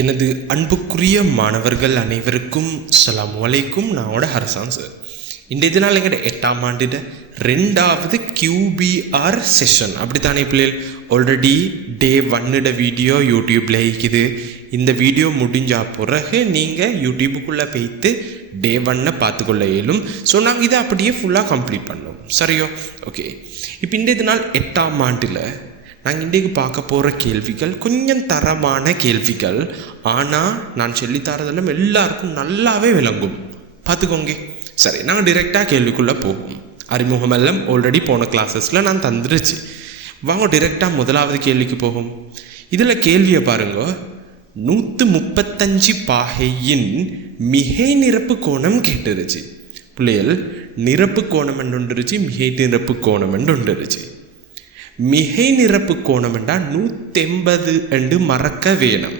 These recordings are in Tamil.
எனது அன்புக்குரிய மாணவர்கள் அனைவருக்கும் சலாம் அலைக்கும். நானோட ஹரசான் சார் இன்றைய தினால் எங்கட எட்டாம் ஆண்டுட ரெண்டாவது கியூபிஆர் செஷன் அப்படித்தானே பிள்ளைகள்? ஆல்ரெடி டே ஒன்னிட வீடியோ யூடியூப்பில் இருக்குது. இந்த வீடியோ முடிஞ்சா பிறகு நீங்கள் யூடியூபுக்குள்ளே போய்த்து டே ஒன்னை பார்த்துக்கொள்ள இயலும். ஸோ நாங்கள் இதை அப்படியே ஃபுல்லாக கம்ப்ளீட் பண்ணோம். சரியோ? ஓகே இப்போ இன்றைய நாள் எட்டாம் ஆண்டில் நாங்கள் இன்றைக்கு பார்க்க போகிற கேள்விகள் கொஞ்சம் தரமான கேள்விகள். ஆனால் நான் சொல்லித்தரதெல்லாம் எல்லாருக்கும் நல்லாவே விளங்கும். பார்த்துக்கோங்க சரி நாங்கள் டிரெக்டாக கேள்விக்குள்ளே போகும் அறிமுகம் எல்லாம் ஆல்ரெடி போன கிளாஸஸில் நான் தந்துருச்சு. வாங்க டிரெக்டாக முதலாவது கேள்விக்கு போகும் இதில் கேள்வியை பாருங்க. நூற்று முப்பத்தஞ்சு பாகையின் மிகை நிரப்பு கோணம் கேட்டுருச்சு. பிள்ளைகள் நிரப்பு கோணம் என்று ஒன்றுருச்சு மிகை நிரப்பு கோணம் என்று ஒன்றுருச்சு மிகை நிரப்பு கோணம் என்றால் நூற்றெண்பது என்று மறக்க வேணும்.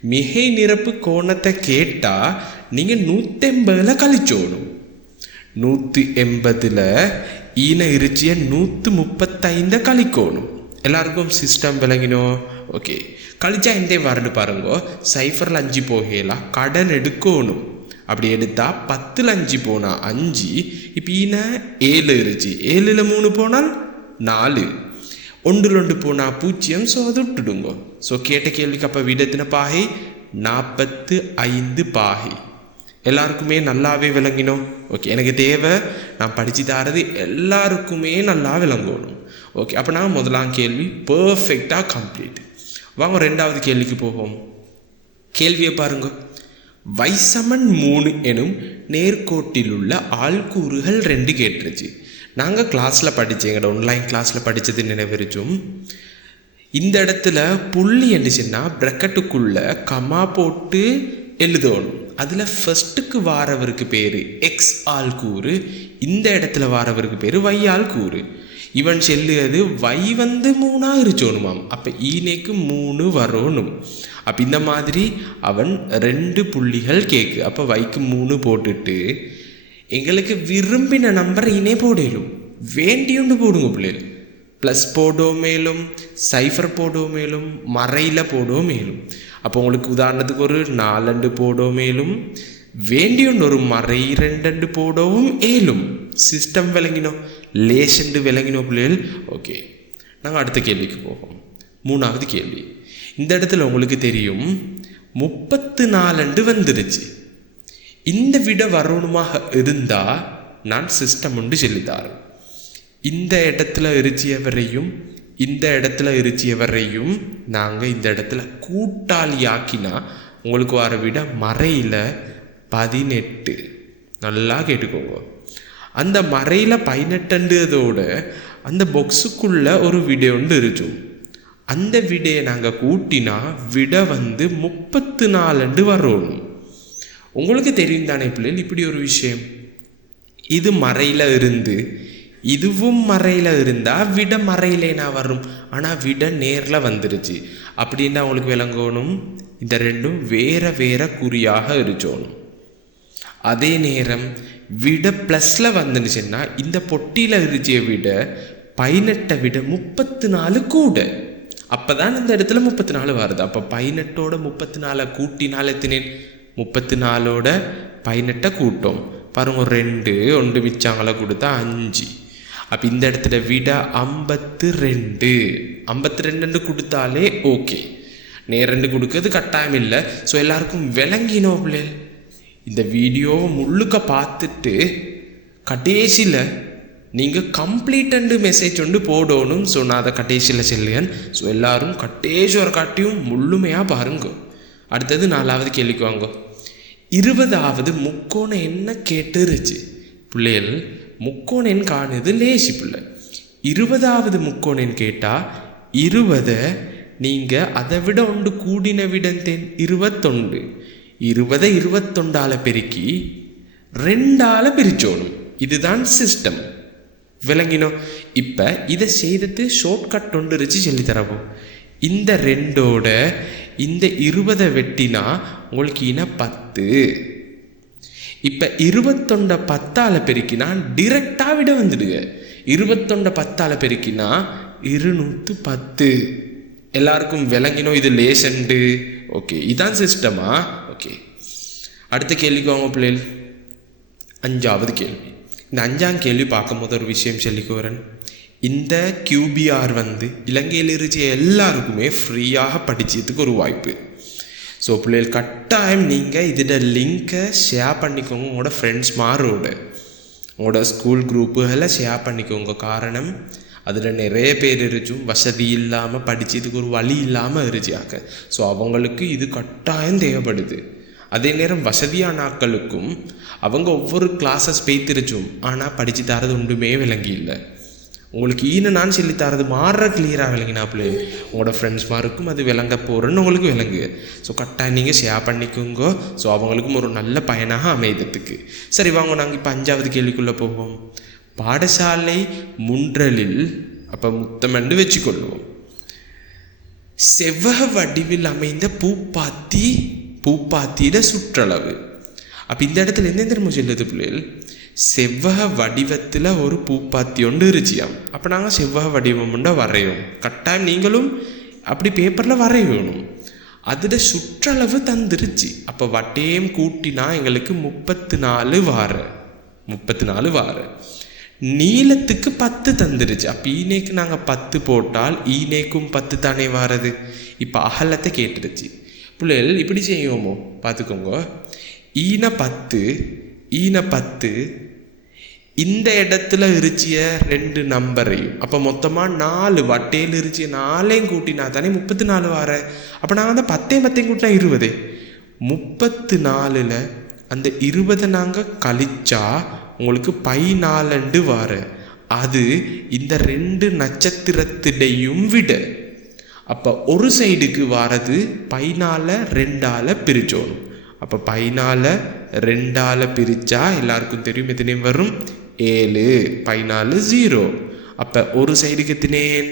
மிகை நிரப்பு கோணத்தை கேட்டால் நீங்கள் நூற்றெண்பதில் கழிச்சோணும். நூற்றி எண்பதில் ஈன இருச்சிய நூற்று முப்பத்தைந்த கழிக்கணும். எல்லாருக்கும் சிஸ்டம் விளங்கினோம். ஓகே கழிச்சா எந்த வரண்டு பாருங்கோ. சைஃபரில் அஞ்சு போகலாம் கடன் எடுக்கணும். அப்படி எடுத்தா பத்தில் அஞ்சு போனால் அஞ்சு. இப்போ ஈன ஏழு இருச்சு ஏழில் மூணு போனால் நாலு ஒன்றுலொண்டு ஒன்று போனால் பூஜ்ஜியம் ஸோ அது விட்டுடுங்க ஸோ கேட்ட கேள்விக்கு அப்போ விடத்தின பாகை நாற்பத்து ஐந்து பாகை எல்லாருக்குமே நல்லாவே விளங்கினோம் ஓகே எனக்கு தேவை நான் படித்து தாரது எல்லாருக்குமே நல்லா விளங்கணும் ஓகே அப்போ நான் முதலாம் கேள்வி பர்ஃபெக்டாக கம்ப்ளீட் வாங்க ரெண்டாவது கேள்விக்கு போவோம் கேள்வியை பாருங்க வைசமன் மூணு எனும் நேர்கோட்டில் உள்ள ஆள்கூறுகள் ரெண்டு கேட்டுருச்சு நாங்கள் கிளாஸில் படித்தோம் எங்களோட ஆன்லைன் கிளாஸில் படித்தது நினைவிருச்சும் இந்த இடத்துல புள்ளி என்னச்சுன்னா ப்ரெக்கெட்டுக்குள்ளே கமா போட்டு எழுதணும். அதில் ஃபஸ்ட்டுக்கு வாரவருக்கு பேர் எக்ஸ் ஆள் கூறு இந்த இடத்துல வாரவருக்கு பேர் வை ஆள் கூறு. இவன் செல்லுகிறது வை வந்து மூணாக இருச்சோணுமாம். அப்போ ஈனேக்கு மூணு வரணும். அப்போ இந்த மாதிரி அவன் ரெண்டு புள்ளிகள் கேக்கு. அப்போ வைக்கு மூணு போட்டுட்டு எங்களுக்கு விரும்பின நம்பரை இனே போடலும். வேண்டியுண்டு போடுங்க பிள்ளைகள். ப்ளஸ் போடுவோம் மேலும் சைஃபர் போடுவோம் மேலும் மறையில் போடுவோம் மேலும். அப்போ உங்களுக்கு உதாரணத்துக்கு ஒரு நாலண்டு போடுவோம் மேலும் வேண்டியுண்டு ஒரு மறை ரெண்டு போடவும் ஏலும் சிஸ்டம் விளங்கினோம் லேசண்டு விளங்கினோம் பிள்ளைகள்? ஓகே நாங்கள் அடுத்த கேள்விக்கு போவோம். மூணாவது கேள்வி. இந்த இடத்துல உங்களுக்கு தெரியும் முப்பத்து நாலண்டு வந்துருச்சு இந்த விட வரணுமாக இருந்தால் நான் சிஸ்டம் உண்டு சொல்லித்தாரேன் இந்த இடத்துல எரிச்சியவரையும் இந்த இடத்துல எரிச்சியவரையும் நாங்கள் இந்த இடத்துல கூட்டாளி ஆக்கினா உங்களுக்கு வர விட மறையில் பதினெட்டு. நல்லா கேட்டுக்கோங்க. அந்த மறையில் பதினெட்டுன்றதோடு அந்த பொக்ஸுக்குள்ளே ஒரு விடை ஒன்று இருக்கும் அந்த விடையை நாங்கள் கூட்டினா விட வந்து முப்பத்து நாலண்டு வரணும் உங்களுக்கு தெரியும் தானே பிள்ளைகள் இப்படி ஒரு விஷயம். இது மறையில் இருந்து இதுவும் மறையில் இருந்தால் விட மறையிலேனா வரும் ஆனால் விட நேரில் வந்துருச்சு. அப்படின்னா உங்களுக்கு விளங்கணும் இந்த ரெண்டும் வேற வேற குறியாக இருக்கணும். அதே நேரம் விட ப்ளஸில் வந்துடுச்சுன்னா இந்த பொட்டியில் இருச்சியை விட பதினெட்டை விட முப்பத்து நாலு கூட. அப்போ தான் இந்த இடத்துல முப்பத்தி நாலு வருது. அப்போ பதினெட்டோட முப்பத்தி நாலை கூட்டினால் எத்தினேன்? முப்பத்தி நாலோட பதினெட்டை கூட்டம். பாருங்க ஒரு ரெண்டு ஒன்று மிச்சாங்களை கொடுத்தா அஞ்சு. அப்போ இந்த இடத்துல விட ஐம்பத்து ரெண்டு ஐம்பத்தி ரெண்டு கொடுத்தாலே ஓகே. நேரண்டு கொடுக்கறது கட்டாயம் இல்லை. ஸோ எல்லாருக்கும் விளங்கினோம் இந்த வீடியோ முழுக்க பார்த்துட்டு கடைசியில் நீங்கள் கம்ப்ளீட்டண்டு மெசேஜ் ஒன்று போடணும் ஸோ நான் அதை கடைசியில் சொல்லுவேன் ஸோ எல்லோரும் கடைசி ஒரு காட்டியும் முழுமையாக பாருங்க. அடுத்தது நாலாவது கேள்விக்கு வாங்க. இருபதாவது முக்கோணம் என்ன கேட்டுருச்சு? பிள்ளைகள் முக்கோணன் காணுது லேசி பிள்ளை. இருபதாவது முக்கோணன் கேட்டால் இருபதை நீங்கள் அதை விட ஒன்று கூடின விடந்தேன் இருபத்தொண்டு இருபதை இருபத்தொண்டால பெருக்கி ரெண்டால பிரிச்சோணும். இதுதான் சிஸ்டம் விளங்கினோம் இப்போ இதை செய்தது ஷார்ட்கட் ஒன்று இருச்சு சொல்லித்தரவும். இந்த ரெண்டோட இந்த இருபதை வெட்டினா உங்களுக்கு இன பத்து. இப்போ இருபத்தொண்ட பத்தால பெருக்கினா டிரெக்டாக விட வந்துடுங்க. இருபத்தொண்ட பத்தால பெருக்கினா இருநூற்று பத்து. எல்லாருக்கும் விளங்கினோம் இது லேசண்டு. ஓகே இதான் சிஸ்டமா ஓகே. அடுத்த கேள்விக்கு வாங்க பிள்ளைகள். அஞ்சாவது கேள்வி. இந்த அஞ்சாம் கேள்வி பார்க்கும்போது ஒரு விஷயம் சொல்லிக்கோரன் இந்த கியூபிஆர் வந்து இலங்கையில் இருக்க எல்லாருக்குமே ஃப்ரீயாக படிச்சதுக்கு ஒரு வாய்ப்பு. ஸோ பிள்ளைகள் கட்டாயம் நீங்கள் இதோட லிங்கை ஷேர் பண்ணிக்கோங்க. உங்களோட ஃப்ரெண்ட்ஸ் மாரோட. உங்களோட ஸ்கூல் குரூப்புகளை ஷேர் பண்ணிக்கோங்க. காரணம் அதில் நிறைய பேர் இருச்சும் வசதி இல்லாமல் படிச்சதுக்கு ஒரு வழி இல்லாமல் இருச்சியாக்க ஸோ அவங்களுக்கு இது கட்டாயம் தேவைப்படுது. அதே நேரம் வசதியான ஆக்களுக்கும் அவங்க ஒவ்வொரு கிளாஸஸ் பேத்திருச்சும் ஆனால் படித்து தரது ஒன்றுமே விளங்கி இல்லை. உங்களுக்கு ஈன நான் சொல்லி தரது மாற கிளியராக விளங்கினாப்புல. உங்களோட ஃப்ரெண்ட்ஸ் மாருக்கும் அது விளங்க போகிறேன்னு உங்களுக்கு விளங்கு. ஸோ கரெக்டாக நீங்கள் ஷேர் பண்ணிக்கோங்க. ஸோ அவங்களுக்கும் ஒரு நல்ல பயனாக அமைதத்துக்கு சரி வாங்க நாங்கள் இப்போ அஞ்சாவது கேள்விக்குள்ளே போவோம். பாடசாலை முன்றலில் அப்போ முத்தமண்டு வச்சுக்கொள்வோம். செவ்வக வடிவில் அமைந்த பூப்பாத்தி பூப்பாத்தியிட சுற்றளவு. அப்போ இந்த இடத்துல என்ன தெரியுமா சொல்லுது பிள்ளைகள்? செவ்வக வடிவத்தில் ஒரு பூப்பாத்தி ஒன்று இருச்சியாம். அப்போ நாங்கள் செவ்வக வடிவம்னா வரையும். கட்டாயம் நீங்களும் அப்படி பேப்பரில் வரையணும். அதில் சுற்றளவு தந்துருச்சு. அப்போ வட்டையும் கூட்டினா எங்களுக்கு முப்பத்து நாலு வார. முப்பத்து நாலு வார. நீளத்துக்கு பத்து தந்துருச்சு. அப்போ ஈனேக்கு நாங்கள் பத்து போட்டால் ஈனேக்கும் பத்து தானே வாரது? இப்போ அகலத்தை கேட்டுருச்சு பிள்ளைகள் இப்படி செய்வோமோ? பார்த்துக்கோங்க. ஈன பத்து ஈன பத்து இந்த இடத்துல இருச்சிய ரெண்டு நம்பரையும் அப்போ மொத்தமாக நாலு வட்டையில் இருச்சிய நாலையும் கூட்டினா தானே முப்பத்தி நாலு வார. அப்போ நான் வந்து பத்தையும் பத்தையும் கூட்டினா இருபது. முப்பத்து நாலில் அந்த இருபதை நாங்கள் கழிச்சா உங்களுக்கு பதினாலண்டு வார. அது இந்த ரெண்டு நட்சத்திரத்திடையும் விட. அப்போ ஒரு சைடுக்கு வாரது பதினால ரெண்டால பிரிச்சோணும். அப்போ பதினால ரெண்டால் பிரித்தா எல்லாருக்கும் தெரியும் எத்தனையும் வரும்? ஏழு பதினாலு ஜீரோ அப்போ ஒரு சைடுக்கு தினேன்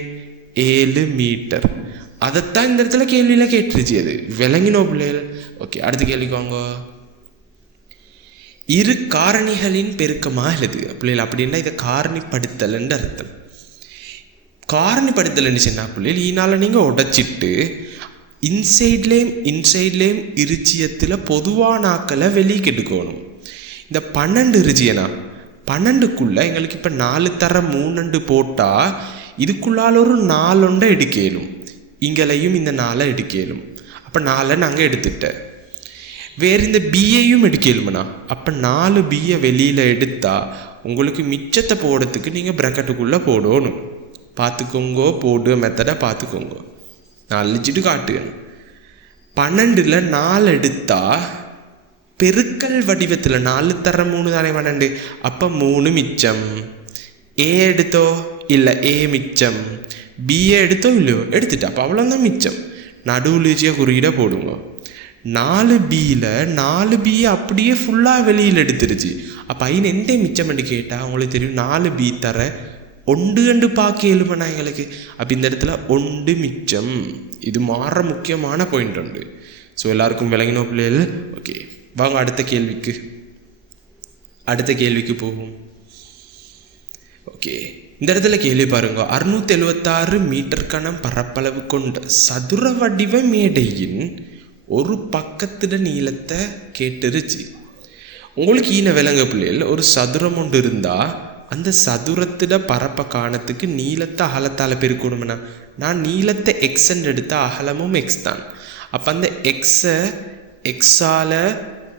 ஏழு மீட்டர் அதைத்தான் இந்த இடத்துல கேள்வியில் கேட்டுருச்சு அது. விளங்கினோ பிள்ளைகள். ஓகே அடுத்த கேள்விக்குவாங்க இரு காரணிகளின் பெருக்கமாக எழுது பிள்ளைகள் அப்படின்னா இதை காரணிப்படுத்தல்ன்ற அர்த்தம். காரணிப்படுத்தலன்னு சொன்னா பிள்ளைகள் இதனால் நீங்கள் உடைச்சிட்டு இன்சைட்லேயும் இன்சைட்லேயும் இருச்சியத்தில் பொதுவான ஆக்களை வெளியே கெடுக்கணும் இந்த பன்னெண்டு இருச்சியனா? பன்னெண்டுக்குள்ளே எங்களுக்கு இப்போ நாலு தர மூணண்டு போட்டால் இதுக்குள்ளால ஒரு நாலொண்டை எடுக்கலும். இங்களையும் இந்த நாளை எடுக்கலும். அப்போ நாலை நாங்கள் எடுத்துட்டேன் வேறு இந்த பிஏயும் எடுக்கலுமண்ணா அப்போ நாலு பிஏ வெளியில் எடுத்தால் உங்களுக்கு மிச்சத்தை போடுறதுக்கு நீங்கள் ப்ரக்கெட்டுக்குள்ளே போடணும். பார்த்துக்கோங்க போடுற மெத்தடை பார்த்துக்கோங்க. நான் அழிச்சிட்டு காட்டுவேன் பன்னெண்டில் நாலு எடுத்தா பெருக்கல் வடிவத்தில் நாலு தர மூணு தானே பன்னெண்டு அப்போ மூணு மிச்சம். ஏ எடுத்தோ? இல்லை ஏ மிச்சம். பிஏ எடுத்தோ இல்லையோ? எடுத்துட்டா. அப்போ அவ்வளோதான் மிச்சம். நடுவுலிச்சிய குறியீட போடுங்க. நாலு பியில் நாலு பியை அப்படியே ஃபுல்லாக வெளியில் எடுத்துருச்சு. அப்போ ஐன் எந்த மிச்சம் என்று கேட்டால் அவங்களுக்கு தெரியும். நாலு பி தர ஒன்று கண்டு பார்க்க எழுமண்ணா எங்களுக்கு. அப்போ இந்த இடத்துல ஒன்று மிச்சம். இது மாற முக்கியமான பாயிண்ட் உண்டு. ஸோ எல்லாருக்கும் விளங்கினோ பிள்ளைகள். ஓகே வாங்க அடுத்த கேள்விக்கு. அடுத்த கேள்விக்கு போவோம். ஓகே இந்த இடத்துல கேள்வி பாருங்க. அறுநூத்தி எழுபத்தாறு மீட்டர் கணம் பரப்பளவு கொண்ட சதுர வடிவ மேடையின் ஒரு பக்கத்திட நீளத்தை கேட்டுருச்சு. உங்களுக்கு ஈன விலங்க பிள்ளைகள் ஒரு சதுரம் ஒன்று இருந்தால் அந்த சதுரத்திட பரப்பை காணத்துக்கு நீளத்தை அகலத்தால் பெருக்கணும்னா நான் நீளத்தை எக்ஸ்ன்னு எடுத்தால் அகலமும் எக்ஸ் தான். அப்போ அந்த எக்ஸை எக்ஸால்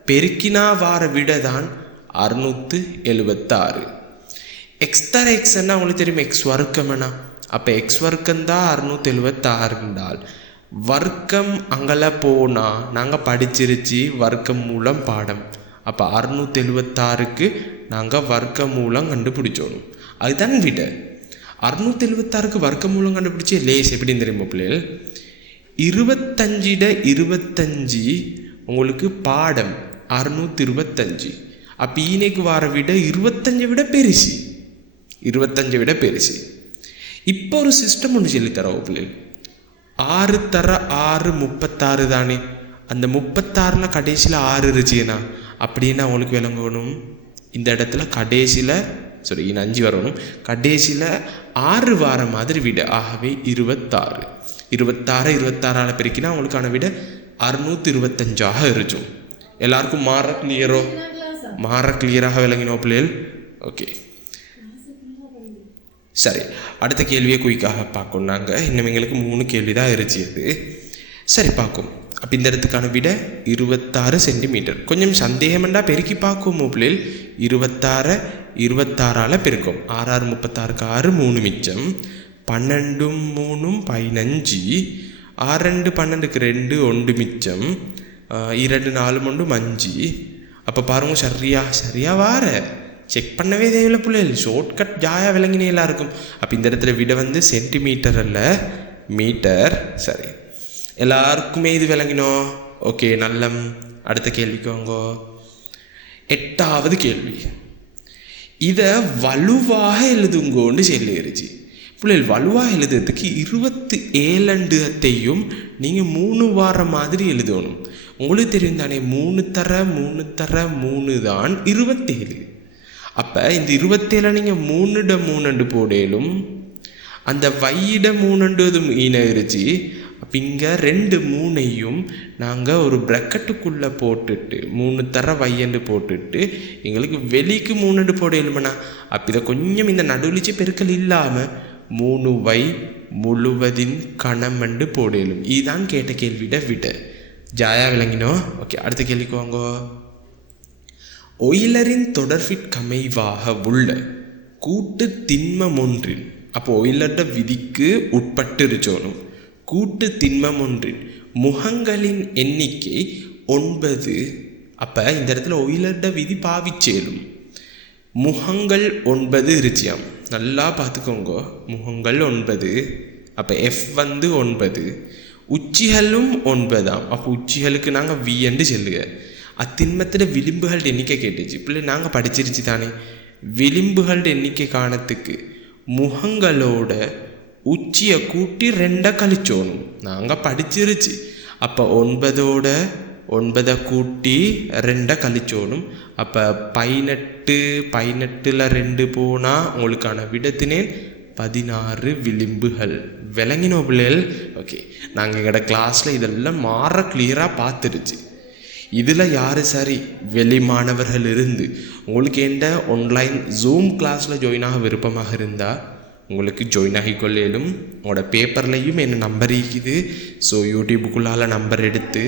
பெருக்கினா வார விட தான் அறுநூற்று எழுபத்தாறு எக்ஸ் தர எக்ஸ்ன்னா உங்களுக்கு தெரியும்? எக்ஸ் வர்க்கம்னா அப்போ எக்ஸ் வர்க்கம் தான் அறுநூற்றி எழுபத்தாறுண்டால் வர்க்கம் அங்கே போனால் நாங்கள் படிச்சிருச்சு வர்க்கம் மூலம் பாடம். அப்போ அறுநூற்றி எழுபத்தாறுக்கு நாங்கள் வர்க்கம் மூலம் கண்டுபிடிச்சோணும். அதுதான் விட. அறுநூற்றி எழுபத்தாறுக்கு வர்க்கம் மூலம் கண்டுபிடிச்சி லேஸ் எப்படின்னு தெரியுமா பிள்ளைகள்? இருபத்தஞ்சிட இருபத்தஞ்சி உங்களுக்கு பாடம். அறுநூற்றி இருபத்தஞ்சி அப்போ ஈனைக்கு வார விட இருபத்தஞ்சை விட பெருசு. இருபத்தஞ்சை விட பெருசு. இப்போ ஒரு சிஸ்டம் ஒன்று சொல்லித்தரோம் பிள்ளைகள். ஆறு தர ஆறு முப்பத்தாறு தானே. அந்த முப்பத்தாறில் கடைசியில் ஆறு இருச்சுனா அப்படின்னா உங்களுக்கு விளங்கணும்? இந்த இடத்துல கடைசியில் சாரி இன்னும் அஞ்சு வரணும். கடைசியில் ஆறு வார மாதிரி விட. ஆகவே இருபத்தாறு. இருபத்தாறு இருபத்தாறால் பெருக்கினா அவங்களுக்கான விட அறுநூற்றி இருபத்தஞ்சாக இருக்கும். எல்லாருக்கும் மாற கிளியரோ மாற கிளியராக விளங்கினோ பிள்ளைகள் ஓகே சரி. அடுத்த கேள்வியை குயிக்காக பார்க்கணும் நாங்கள் இன்னும் எங்களுக்கு மூணு கேள்வி தான் இருந்துச்சு. சரி பார்க்கும் அப்போ இந்த இடத்துக்கான விட இருபத்தாறு சென்டிமீட்டர். கொஞ்சம் சந்தேகமெண்டா பெருக்கி பார்க்கும் பிள்ளைகள் இருபத்தாறு இருபத்தாறால் பெருக்கும். ஆறாறு முப்பத்தாறுக்கு ஆறு மூணு மிச்சம். பன்னெண்டும் மூணும் பதினஞ்சு. ஆறு ரெண்டு பன்னெண்டுக்கு ரெண்டு ஒன்று மிச்சம். இரண்டு நாலு மண்டும் அஞ்சு அப்போ பாருங்க சரியா சரியா வார செக் பண்ணவே தேவையில்ல பிள்ளைகள் ஷார்ட்கட் ஜாயா விளங்கினேலாம் இருக்கும் அப்போ இந்த இடத்துல விட வந்து சென்டிமீட்டர் அல்ல மீட்டர் சரி எல்லாருக்குமே இது விளங்கினோம் ஓகே நல்லம் அடுத்த கேள்விக்கு வாங்கோ எட்டாவது கேள்வி இதை வலுவாக எழுதுங்கோன்னு சொல்லிடுச்சு பிள்ளைகள் வலுவாக எழுதுறதுக்கு இருபத்தி ஏழண்டுத்தையும் நீங்கள் மூணு வாரம் மாதிரி எழுதணும் உங்களுக்கு தெரியும் தானே மூணு தர மூணு தர மூணு தான் இருபத்தேழு. அப்போ இந்த இருபத்தேழை நீங்கள் மூணுட மூணண்டு போடலும் அந்த வையிட மூணுன்றதும் ஈனகிருச்சு அப்போ இங்கே ரெண்டு மூணையும் நாங்கள் ஒரு ப்ரக்கெட்டுக்குள்ளே போட்டுட்டு மூணு தர வையண்டு போட்டுட்டு எங்களுக்கு வெளிக்கு மூணுண்டு போடலுமண்ணா. அப்போ இதை கொஞ்சம் இந்த நடுவுலிச்சு பெருக்கல் இல்லாமல் மூணு வை முழுவதின் கணமண்டு போடலும். இதுதான் கேட்ட கேள்விட விட. ஜாயா விளங்கினோம் ஓகே அடுத்த கேள்விக்கு ஒயிலரின் தொடர்பிற்கமைவாக உள்ள கூட்டு திண்மம் ஒன்றின் அப்போ ஒயிலர்ட விதிக்கு உட்பட்டு இருக்கணும் கூட்டு திண்மம் ஒன்றின் முகங்களின் எண்ணிக்கை ஒன்பது. அப்போ இந்த இடத்துல ஒயிலர்ட விதி பாவிச்சேலும். முகங்கள் ஒன்பது இருச்சியாம். நல்லா பார்த்துக்கோங்க. முகங்கள் ஒன்பது. அப்போ எஃப் வந்து ஒன்பது. உச்சிகளும் ஒன்பதாம். அப்போ உச்சிகளுக்கு நாங்கள் வி என்று சொல்லுக. அத்திண்மத்திட விளிம்புகள் எண்ணிக்கை கேட்டுச்சு. பிள்ளை நாங்கள் படிச்சிருச்சு தானே. விளிம்புகள் எண்ணிக்கை காணத்துக்கு முகங்களோட உச்சியை கூட்டி ரெண்டை கழிச்சோணும். நாங்கள் படிச்சிருச்சு. அப்போ ஒன்பதோட ஒன்பதை கூட்டி ரெண்டை கழிச்சோணும். அப்போ பதினெட்டு பதினெட்டில் ரெண்டு போனால் உங்களுக்கான விடத்தினேன் பதினாறு விளிம்புகள். விளங்கினோ பிள்ளைகள் ஓகே நாங்கள் எங்களோட கிளாஸில் இதெல்லாம் மாற கிளியராக பார்த்துருச்சு இதில் யார் சரி? வெளி மாணவர்கள் இருந்து. உங்களுக்கு எந்த ஆன்லைன் ஜூம் கிளாஸில் ஜாயின் ஆக விருப்பமாக இருந்தால் உங்களுக்கு ஜாயின் ஆகிக்கொள்ளலும் உங்களோட பேப்பர்லேயும் என்ன நம்பர் இருக்குது. ஸோ யூடியூபுக்குள்ளால் நம்பர் எடுத்து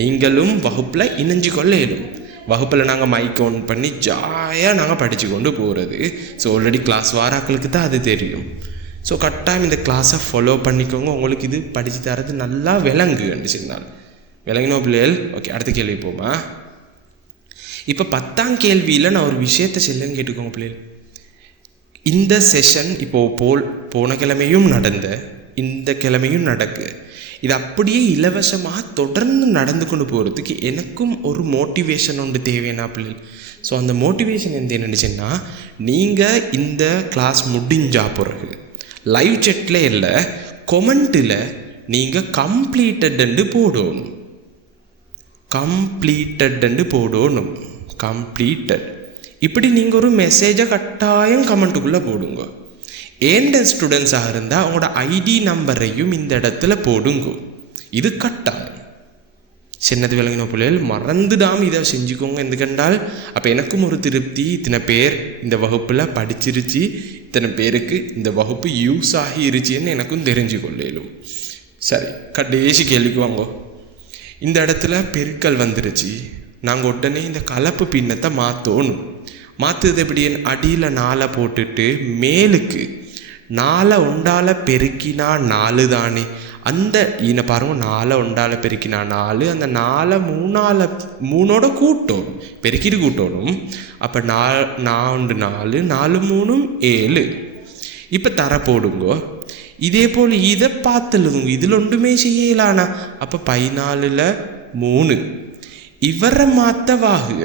நீங்களும் வகுப்பில் இணைஞ்சு கொள்ளையிலும் வகுப்பில் நாங்கள் மைக் ஆன் பண்ணி ஜாயாக நாங்கள் படித்து கொண்டு போகிறது ஸோ ஆல்ரெடி கிளாஸ் வாராக்களுக்கு தான் அது தெரியும். ஸோ கட்டாயம் இந்த கிளாஸை ஃபாலோ பண்ணிக்கோங்க. உங்களுக்கு இது படித்து தரது நல்லா விளங்கு சொன்னால் விளங்கினோம் பிள்ளைகள்? ஓகே அடுத்த கேள்வி போமா? இப்போ பத்தாம் கேள்வியில் நான் ஒரு விஷயத்தை செல்லுன்னு கேட்டுக்கோங்க பிள்ளைகள். இந்த செஷன் இப்போது போல் போன கிழமையும் நடந்த இந்த கிழமையும் நடக்கு. இது அப்படியே இலவசமாக தொடர்ந்து நடந்து கொண்டு போகிறதுக்கு எனக்கும் ஒரு மோட்டிவேஷன் ஒன்று தேவையான பிள்ளைகள். ஸோ அந்த மோட்டிவேஷன் எந்த என்னச்சுன்னா நீங்கள் இந்த கிளாஸ் முடிஞ்சா பிறகு லைவ் செட்டில் இல்லை கொமெண்ட்டில் நீங்கள் கம்ப்ளீட்டட்ன்னு போடணும். கம்ப்ளீட்டட்ன்னு போடணும். கம்ப்ளீட்டட் இப்படி நீங்கள் ஒரு மெசேஜை கட்டாயம் கமெண்ட்டுக்குள்ளே போடுங்க. ஏண்ட ஸ்டூடெண்ட்ஸாக இருந்தால் அவங்களோட ஐடி நம்பரையும் இந்த இடத்துல போடுங்க. இது கட்டாயம். சின்னது விளங்கின பிள்ளைகள் மறந்துடாமல் இதை செஞ்சுக்கோங்க. எந்த அப்போ எனக்கும் ஒரு திருப்தி. இத்தனை பேர் இந்த வகுப்பில் படிச்சிருச்சு இத்தனை பேருக்கு இந்த வகுப்பு யூஸ் ஆகிருச்சுன்னு எனக்கும் தெரிஞ்சு கொள்ளையிலும் சரி கடைசி கேள்விக்கு வாங்கோ. இந்த இடத்துல பெருக்கல் வந்துருச்சு. நாங்கள் உடனே இந்த கலப்பு பின்னத்தை மாற்றணும் மாற்றுறது எப்படி? அடியில் நாளை போட்டுட்டு மேலுக்கு. நாளை உண்டால பெருக்கினா நாலு தானே அந்த ஈன பாருங்க நாலை உண்டால பெருக்கினா நாலு அந்த நாலு மூணால மூணோட கூட்டணும் பெருக்கிட்டு கூட்டணும். அப்போ நா நாண்டு நாலு நாலு மூணும் ஏழு. இப்போ தர போடுங்கோ. இதே போல் இதை பார்த்துலுங்க இதில் ஒன்றுமே செய்யலானா? அப்போ பதினாலில் மூணு. இவரை மாற்றவாகுக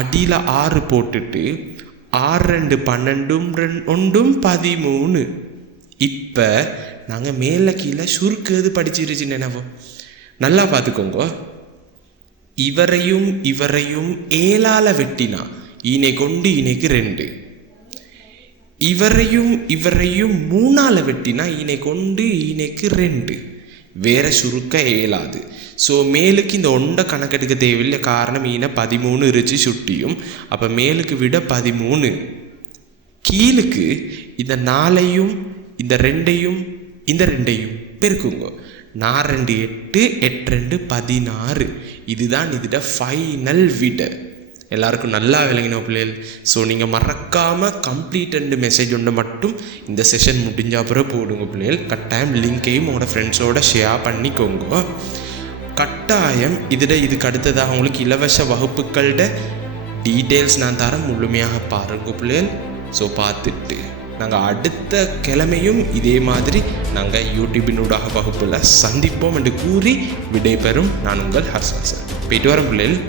அடியில் ஆறு போட்டுட்டு ஆறு ரெண்டு பன்னெண்டும் ரெண்டு ஒன்றும் பதிமூணு. இப்போ நாங்கள் மேலே கீழே சுருக்கு எது படிச்சிருச்சு நினைவோம் நல்லா பார்த்துக்கோங்க. இவரையும் இவரையும் ஏழால வெட்டினா இனை கொண்டு இனைக்கு ரெண்டு. இவரையும் இவரையும் மூணால வெட்டினா இனை கொண்டு இனைக்கு ரெண்டு. வேற சுருக்க இயலாது ஸோ மேலுக்கு இந்த ஒண்டை கணக்கெடுக்க தேவையில்லை. காரணம் ஈன பதிமூணு இருச்சு சுட்டியும். அப்போ மேலுக்கு விட பதிமூணு. கீழுக்கு இந்த நாலையும் இந்த ரெண்டையும் இந்த ரெண்டையும் பெருக்குங்க. நான் ரெண்டு எட்டு எட்டு ரெண்டு பதினாறு. இதுதான் இதோட ஃபைனல் விட. எல்லாருக்கும் நல்லா விளங்கின பிள்ளைகள். ஸோ நீங்கள் மறக்காமல் கம்ப்ளீட் அண்டு மெசேஜ் ஒன்று மட்டும் இந்த செஷன் முடிஞ்ச அப்புறம் போடுங்க பிள்ளைகள். கட்டாயம் லிங்கையும் உங்களோட ஃப்ரெண்ட்ஸோட ஷேர் பண்ணிக்கோங்க. கட்டாயம் இதில் இதுக்கு அடுத்ததாக உங்களுக்கு இலவச வகுப்புகளோட டீட்டெயில்ஸ் நான் தரேன். முழுமையாக பாருங்க பிள்ளைகள். ஸோ பார்த்துட்டு. நாங்கள் அடுத்த கிழமையும் இதே மாதிரி நாங்கள் யூடியூபினூடாக வகுப்பில் சந்திப்போம் என்று கூறி விடைபெறும் நான் உங்கள் ஹர்ஷன் சார் போயிட்டு வரும் பிள்ளைகள்.